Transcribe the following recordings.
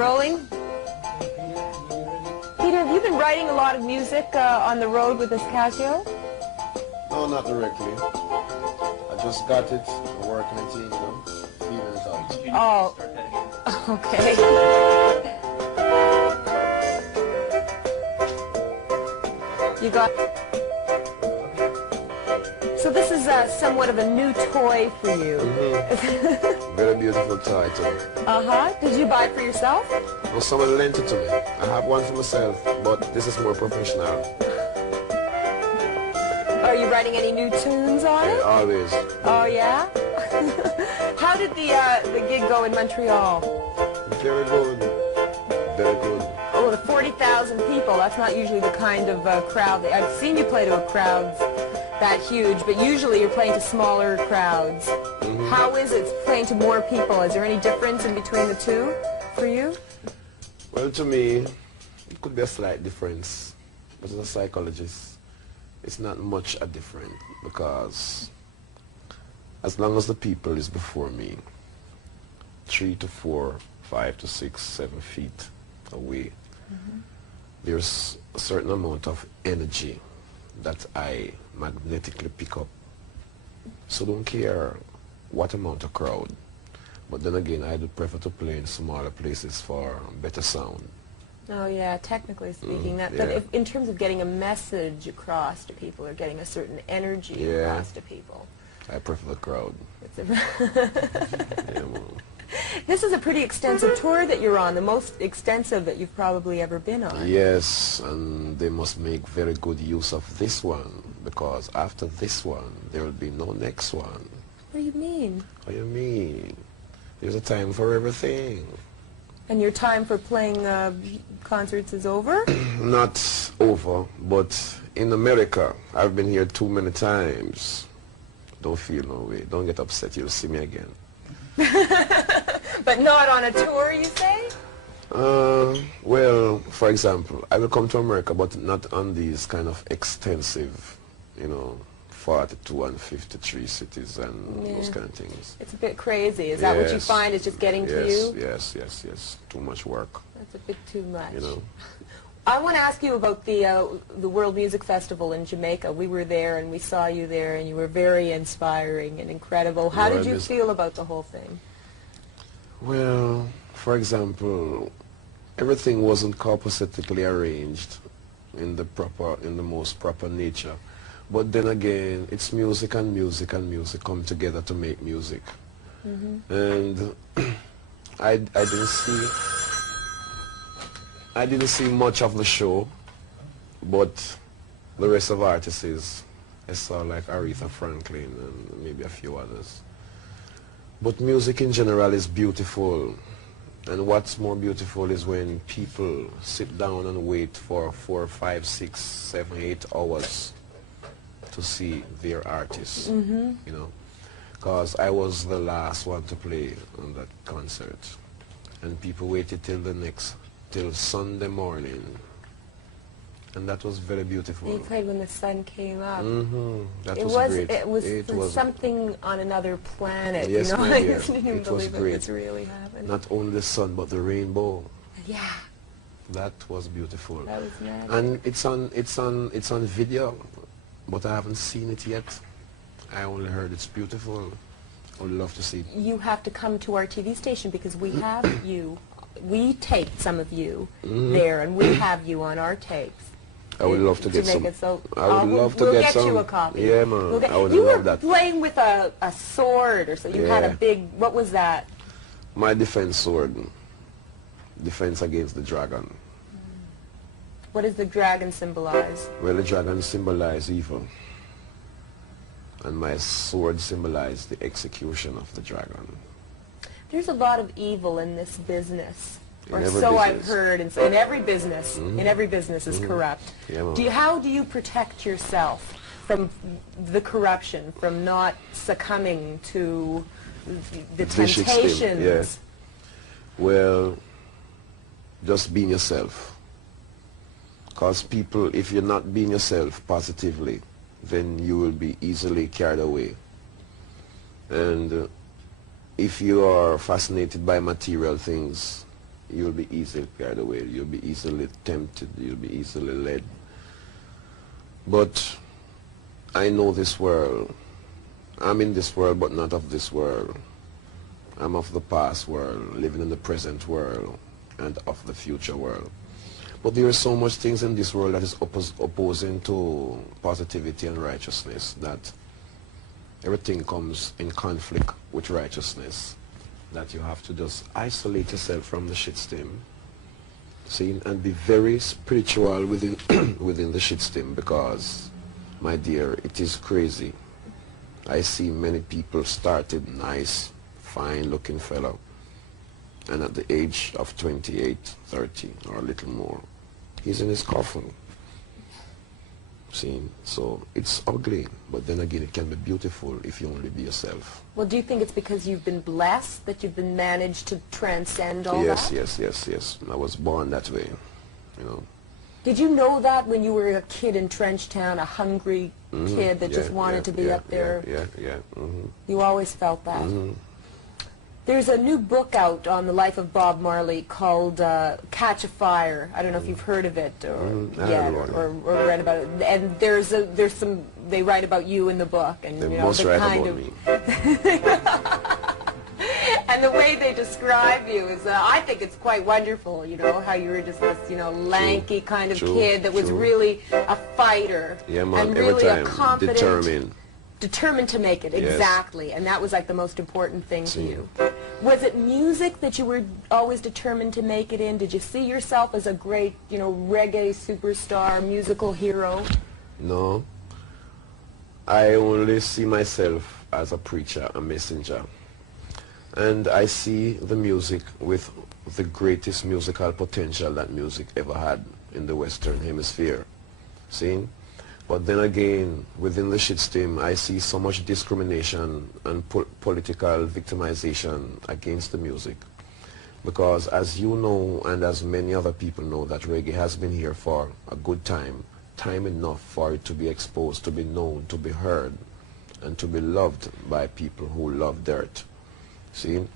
rolling? Peter, have you been writing a lot of music on the road with this Casio? No, not directly. I just got it, I'm working it in, you know, feeling it out. Oh, okay. You got... So this is somewhat of a new toy for you. Mm-hmm. Very beautiful toy too. Uh-huh. Did you buy it for yourself? Well, someone lent it to me. I have one for myself, but this is more professional. Are you writing any new tunes on it? Yeah, always. Oh, yeah? How did the gig go in Montreal? Very good. Very good. Oh, the 40,000 people, that's not usually the kind of crowd. I've seen you play to a crowd that huge, but usually you're playing to smaller crowds. Mm-hmm. How is it playing to more people? Is there any difference in between the two for you? Well, to me, it could be a slight difference, but as a psychologist, it's not much a difference, because as long as the people is before me, 3 to 4, 5 to 6, 7 feet away, mm-hmm. there's a certain amount of energy that I magnetically pick up. So don't care what amount of crowd. But then again, I do prefer to play in smaller places for better sound. Oh yeah, technically speaking, that. Yeah. But if, in terms of getting a message across to people or getting a certain energy across to people, I prefer the crowd. Yeah, well. This is a pretty extensive tour that you're on, the most extensive that you've probably ever been on. Yes, and they must make very good use of this one, because after this one, there will be no next one. What do you mean? What do you mean? There's a time for everything. And your time for playing concerts is over? Not over, but in America, I've been here too many times. Don't feel no way. Don't get upset. You'll see me again. But not on a tour, you say? Well, for example, I will come to America, but not on these kind of extensive, you know, 42 and 53 cities and those kind of things. It's a bit crazy. Is that what you find is just getting to you? Yes. Too much work. That's a bit too much. You know. I want to ask you about the World Music Festival in Jamaica. We were there and we saw you there, and you were very inspiring and incredible. How did you feel about the whole thing? Well, for example, everything wasn't compositionally arranged in the most proper nature. But then again, it's music and music and music come together to make music. Mm-hmm. And I didn't see much of the show, but the rest of artists, I saw like Aretha Franklin and maybe a few others. But music in general is beautiful, and what's more beautiful is when people sit down and wait for 4, 5, 6, 7, 8 hours to see their artists, you know, because I was the last one to play on that concert, and people waited till Sunday morning, and that was very beautiful. You played when the sun came up. That was great. It was something on another planet. Yes, you know? my dear. I didn't even believe it was really happening. Not only the sun, but the rainbow. Yeah. That was beautiful. That was magic. And it's on video, but I haven't seen it yet. I only heard it's beautiful. I would love to see it. You have to come to our TV station, because we have you. We taped some of you there, and we have you on our tapes. I would love to get some. I would love to get some. We'll get you a copy. Yeah, man. I would you love were that. playing with a sword or so. You had a big, what was that? My defense sword. Defense against the dragon. What does the dragon symbolize? Well, the dragon symbolizes evil. And my sword symbolizes the execution of the dragon. There's a lot of evil in this business. Or so I've heard, and so in every business, is corrupt. Yeah, how do you protect yourself from the corruption, from not succumbing to the temptations? Yes. Well, just being yourself. Because people, if you're not being yourself positively, then you will be easily carried away. And if you are fascinated by material things, you'll be easily carried away, you'll be easily tempted, you'll be easily led. But I know this world. I'm in this world, but not of this world. I'm of the past world, living in the present world, and of the future world. But there are so much things in this world that is opposing to positivity and righteousness, that everything comes in conflict with righteousness, that you have to just isolate yourself from the shitstorm, see, and be very spiritual within within the shitstorm, because, my dear, it is crazy. I see many people started nice, fine-looking fellow, and at the age of 28, 30, or a little more, he's in his coffin. See, so it's ugly, but then again, it can be beautiful if you only be yourself. Well, do you think it's because you've been blessed that you've been managed to transcend all that? Yes. I was born that way, you know. Did you know that when you were a kid in Trenchtown, a hungry kid that just wanted to be up there? Yeah. You always felt that? There's a new book out on the life of Bob Marley called Catch a Fire. I don't know if you've heard of it or read about it. And there's some, they write about you in the book, and they you know, must the write kind about of me. and the way they describe you is, I think it's quite wonderful, you know, how you were just this, you know, lanky kind of kid that was really a fighter. Yeah, man, and really every time, a confident, determined to make it, exactly. And that was like the most important thing to you. Was it music that you were always determined to make it in? Did you see yourself as a great, you know, reggae superstar, musical hero? No. I only see myself as a preacher, a messenger. And I see the music with the greatest musical potential that music ever had in the Western Hemisphere. See? But then again, within the shitstorm, I see so much discrimination and political victimization against the music. Because as you know, and as many other people know, that reggae has been here for a good time enough for it to be exposed, to be known, to be heard, and to be loved by people who love dirt. See?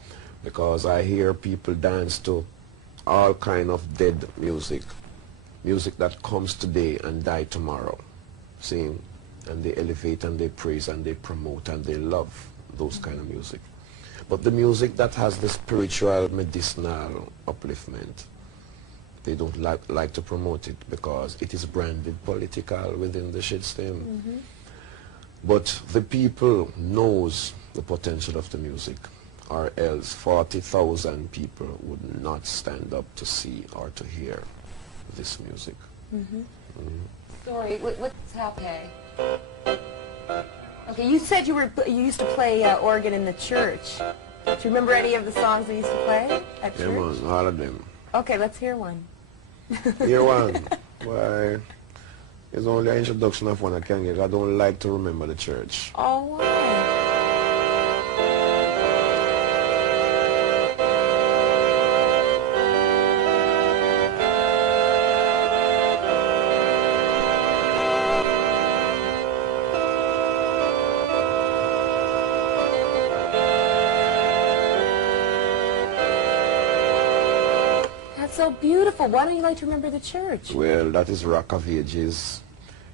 Because I hear people dance to all kind of dead music. Music that comes today and die tomorrow. See? And they elevate and they praise and they promote and they love those kind of music. But the music that has the spiritual, medicinal upliftment, they don't like to promote it because it is branded political within the shitstorm. But the people knows the potential of the music, or else 40,000 people would not stand up to see or to hear this music. Sorry, what's happening? Okay, you said you used to play organ in the church. Do you remember any of the songs they used to play at church? Yeah, man, all of them. Okay, let's hear one. Hear one? Why? It's only an introduction of one I can get. I don't like to remember the church. Oh, why? So beautiful. Why don't you like to remember the church? Well, that is Rock of Ages.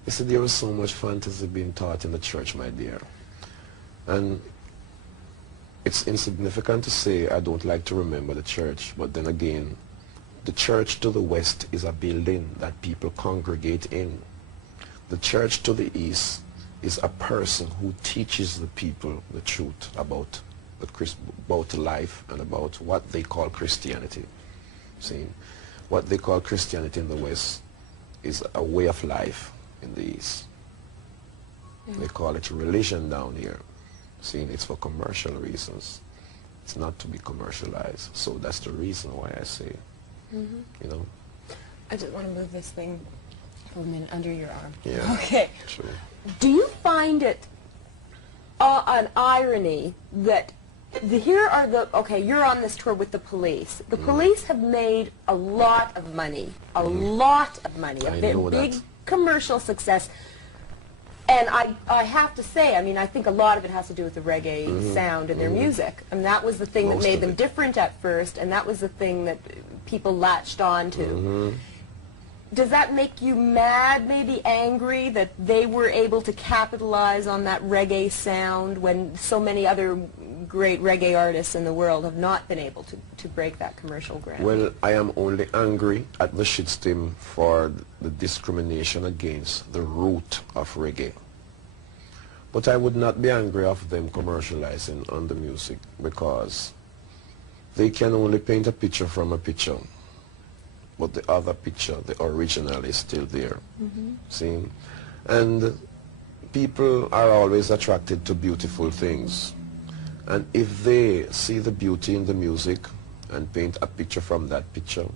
You see, there was so much fantasy being taught in the church, my dear. And it's insignificant to say I don't like to remember the church, but then again, the church to the west is a building that people congregate in. The church to the east is a person who teaches the people the truth about life and about what they call Christianity. See, what they call Christianity in the West is a way of life in the East. They call it religion down here. See, it's for commercial reasons. It's not to be commercialized. So that's the reason why I say, you know. I just want to move this thing for a minute under your arm. Yeah. Okay. True. Do you find it an irony that you're on this tour with the Police. The Police have made a lot of money, a big commercial success. And I have to say, I mean, I think a lot of it has to do with the reggae sound and their music. And that was the thing that made them different at first, and that was the thing that people latched on to. Does that make you mad, maybe angry, that they were able to capitalize on that reggae sound when so many other great reggae artists in the world have not been able to break that commercial ground? Well, I am only angry at the shitstem for the discrimination against the root of reggae. But I would not be angry of them commercializing on the music, because they can only paint a picture from a picture. But the other picture, the original, is still there. See? And people are always attracted to beautiful things. And if they see the beauty in the music and paint a picture from that picture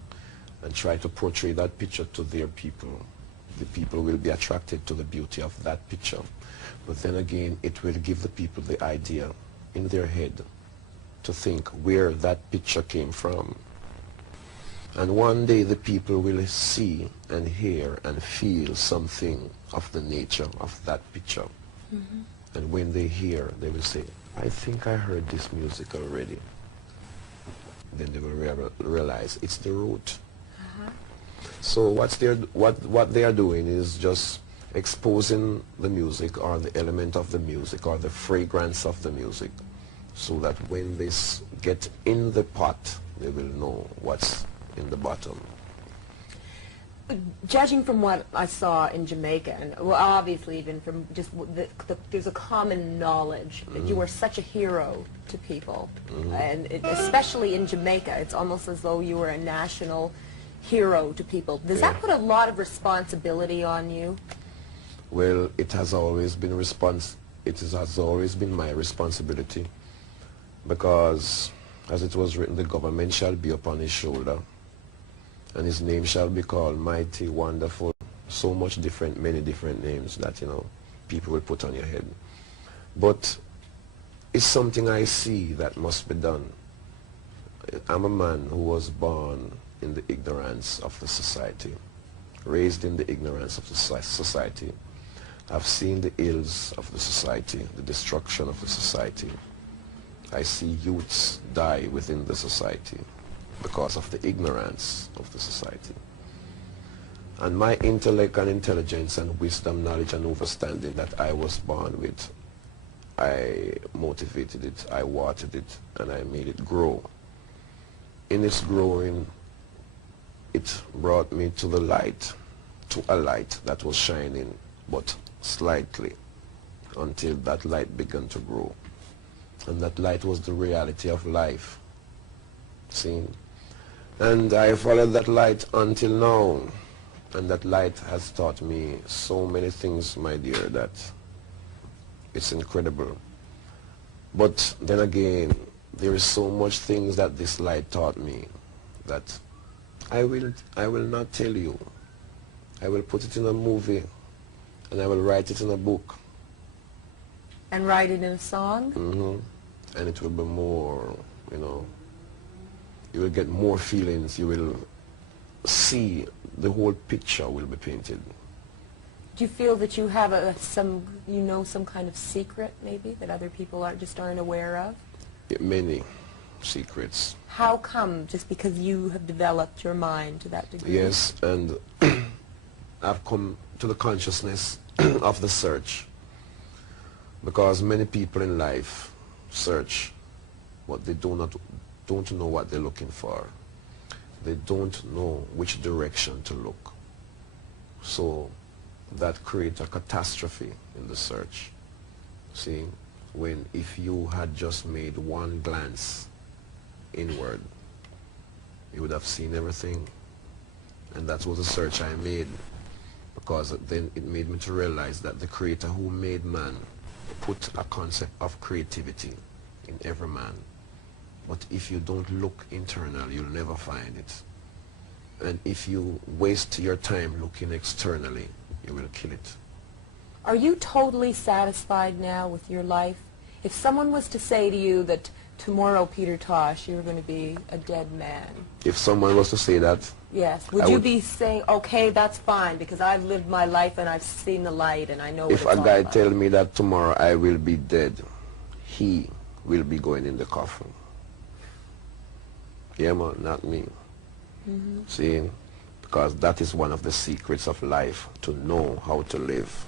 and try to portray that picture to their people, the people will be attracted to the beauty of that picture. But then again, it will give the people the idea in their head to think where that picture came from. And one day the people will see and hear and feel something of the nature of that picture. And when they hear, they will say, I think I heard this music already. Then they will realize it's the root. So what they are doing is just exposing the music or the element of the music or the fragrance of the music, so that when they get in the pot, they will know what's in the bottom. Judging from what I saw in Jamaica, and well, obviously even from just there's a common knowledge that you are such a hero to people, and especially in Jamaica, it's almost as though you were a national hero to people. Does that put a lot of responsibility on you? Well, it has always been my responsibility, because as it was written, the government shall be upon his shoulder, and his name shall be called Mighty, Wonderful, so much different, many different names that, you know, people will put on your head. But it's something I see that must be done. I'm a man who was born in the ignorance of the society, raised in the ignorance of the society. I've seen the ills of the society, the destruction of the society. I see youths die within the society because of the ignorance of the society. And my intellect and intelligence and wisdom, knowledge and understanding that I was born with, I motivated it, I watered it, and I made it grow. In its growing, it brought me to the light, to a light that was shining, but slightly, until that light began to grow. And that light was the reality of life. See? And I followed that light until now. And that light has taught me so many things, my dear, that it's incredible. But then again, there is so much things that this light taught me that I will not tell you. I will put it in a movie, and I will write it in a book. And write it in a song? And it will be more, you know, you will get more feelings. You will see the whole picture will be painted. Do you feel that you have some kind of secret, maybe, that other people aren't aware of? Yeah, many secrets. How come? Just because you have developed your mind to that degree? Yes, and I've come to the consciousness of the search, because many people in life search, but they don't know what they're looking for. They don't know which direction to look. So that creates a catastrophe in the search. See, when if you had just made one glance inward, you would have seen everything. And that was the search I made, because then it made me to realize that the Creator who made man put a concept of creativity in every man. But if you don't look internal, you'll never find it. And if you waste your time looking externally, you will kill it. Are you totally satisfied now with your life? If someone was to say to you that tomorrow, Peter Tosh, you were going to be a dead man. If someone was to say that, yes, would you be saying, okay, that's fine, because I've lived my life and I've seen the light and I know what it's all about? If a guy tell me that tomorrow I will be dead, he will be going in the coffin. Yeah, man, not me. See, because that is one of the secrets of life, to know how to live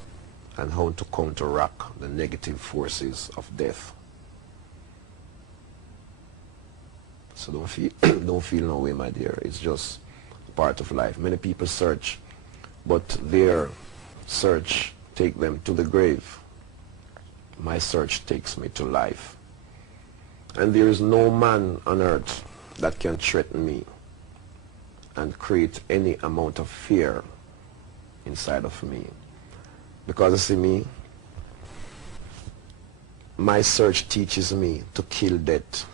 and how to counteract the negative forces of death. So don't feel no way, my dear. It's just part of life. Many people search, but their search take them to the grave. My search takes me to life. And there is no man on earth that can threaten me and create any amount of fear inside of me. Because you see me, my search teaches me to kill death,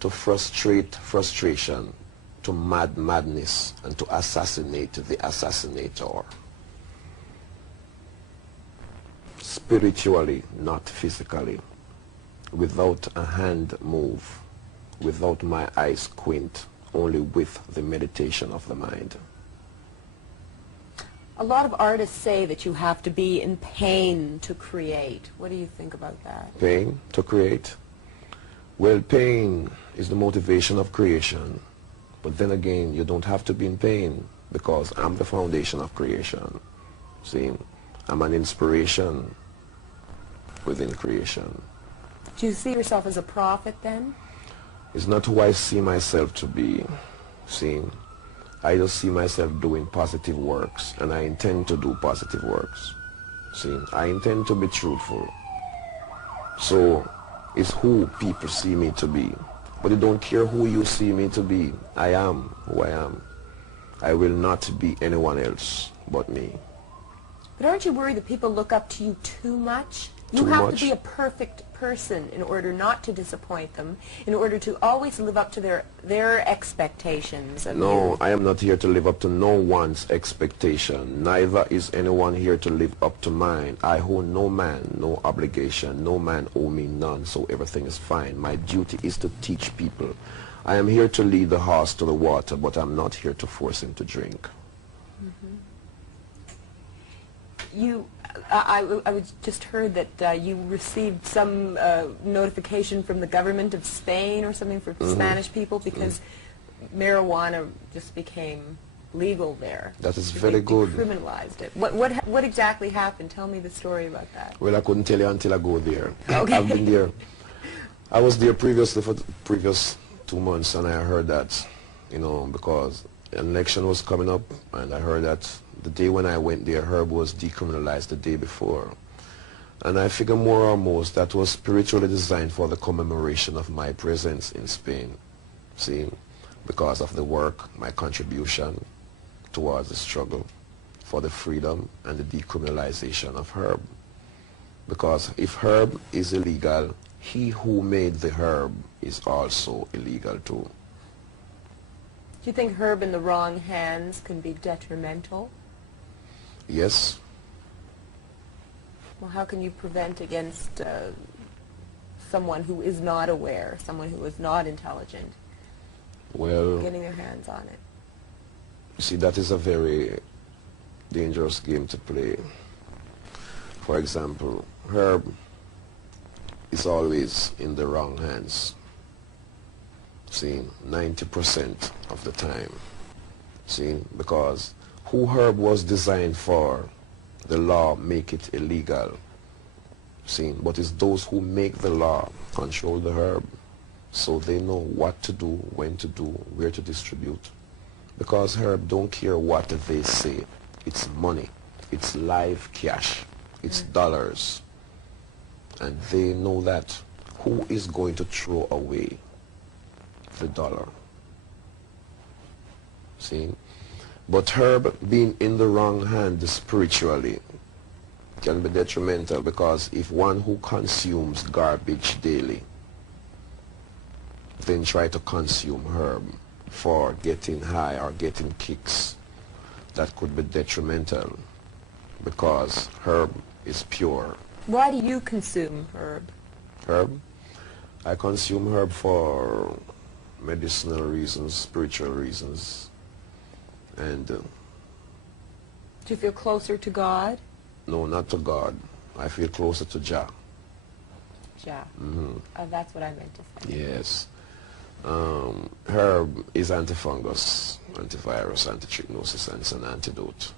to frustrate frustration, to madness, and to assassinate the assassinator. Spiritually, not physically. Without a hand move, without my eyes squint, only with the meditation of the mind. A lot of artists say that you have to be in pain to create. What do you think about that? Pain to create? Well, pain is the motivation of creation. But then again, you don't have to be in pain, because I'm the foundation of creation. See, I'm an inspiration within creation. Do you see yourself as a prophet then? It's not who I see myself to be. See, I just see myself doing positive works, and I intend to do positive works. See, I intend to be truthful. So, it's who people see me to be. But they don't care who you see me to be. I am who I am. I will not be anyone else but me. But aren't you worried that people look up to you too much? You have to be a perfect person in order not to disappoint them, in order to always live up to their expectations. No, I am not here to live up to no one's expectation. Neither is anyone here to live up to mine. I owe no man no obligation. No man owe me none, so everything is fine. My duty is to teach people. I am here to lead the horse to the water, but I'm not here to force him to drink. I just heard that you received some notification from the government of Spain or something for Spanish people because marijuana just became legal there. That is very good. They criminalized it. What exactly happened? Tell me the story about that. Well, I couldn't tell you until I go there. Okay. I've been there. I was there previously for the previous 2 months, and I heard that, you know, because an election was coming up, and I heard that the day when I went there, herb was decriminalized the day before. And I figure more or most that was spiritually designed for the commemoration of my presence in Spain. See, because of the work, my contribution towards the struggle for the freedom and the decriminalization of herb. Because if herb is illegal, he who made the herb is also illegal too. Do you think herb in the wrong hands can be detrimental? Yes. Well, how can you prevent against someone who is not aware, someone who is not intelligent, getting their hands on it? You see, that is a very dangerous game to play. For example, herb is always in the wrong hands. See, 90% of the time. See, because who herb was designed for, the law make it illegal. See, but it's those who make the law control the herb, so they know what to do, when to do, where to distribute. Because herb don't care what they say. It's money. It's live cash. It's dollars. And they know that. Who is going to throw away the dollar? See? But herb being in the wrong hand spiritually can be detrimental, because if one who consumes garbage daily then try to consume herb for getting high or getting kicks, that could be detrimental, because herb is pure. Why do you consume herb? Herb? I consume herb for medicinal reasons, spiritual reasons, and Do you feel closer to God? no, not to God. I feel closer to Jah. Yeah. That's what I meant to say. Yes. Herb is antifungus, antivirus, anti-trichinosis, and it's an antidote.